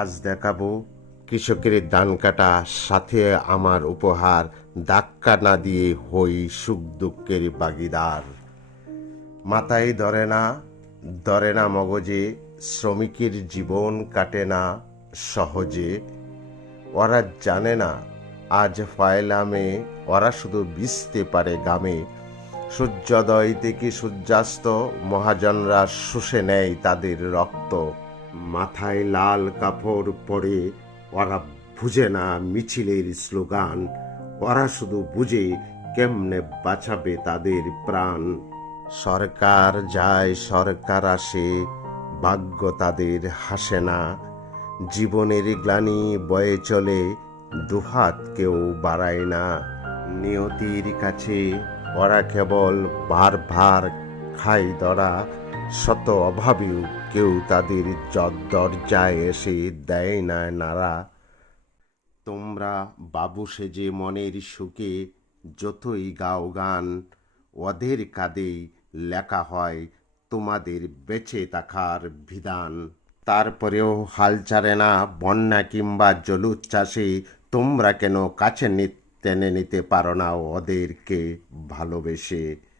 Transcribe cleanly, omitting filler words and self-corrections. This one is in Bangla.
আজ দেখাবো কৃষকের ধান কাটা, সাথে আমার উপহার। ধাক্কা না দিয়ে হই সুখ দুঃখের ভাগিদার। মাথায় ধরে না মগজে, শ্রমিকের জীবন কাটে না সহজে। ওরা জানে না আজ ফাইলামে, ওরা শুধু ভিজতে পারে গামে। সূর্যোদয় থেকে সূর্যাস্ত মহাজনরা শুষে নেয় তাদের রক্ত। মাথায় লাল কাপড় পরে ওরা বুঝে না মিছিলের স্লোগান। ওরা শুধু বুঝে কেমনে বাঁচাবে তাদের প্রাণ। সরকার যায় সরকার আসে, ভাগ্য তাদের হাসে না। জীবনের গ্লানি বয়ে চলে, দুহাত কেউ বাড়ায় না। নিয়তির কাছে ওরা কেবল ভার ভার খাই ধরা। শত অভাবেও কেউ তাদের দরজায় এসে দেয় না নাড়া। তোমরা বাবু সেজে মনের সুখে যতই গাও গান, ওদের কাঁধেই লেখা হয় তোমাদের বেঁচে থাকার বিধান। তারপরেও হাল ছাড়ে না বন্যা কিংবা জলোচ্ছ্বাসে। তোমরা কেন কাছে টেনে নিতে পারো না ওদেরকে ভালোবেসে?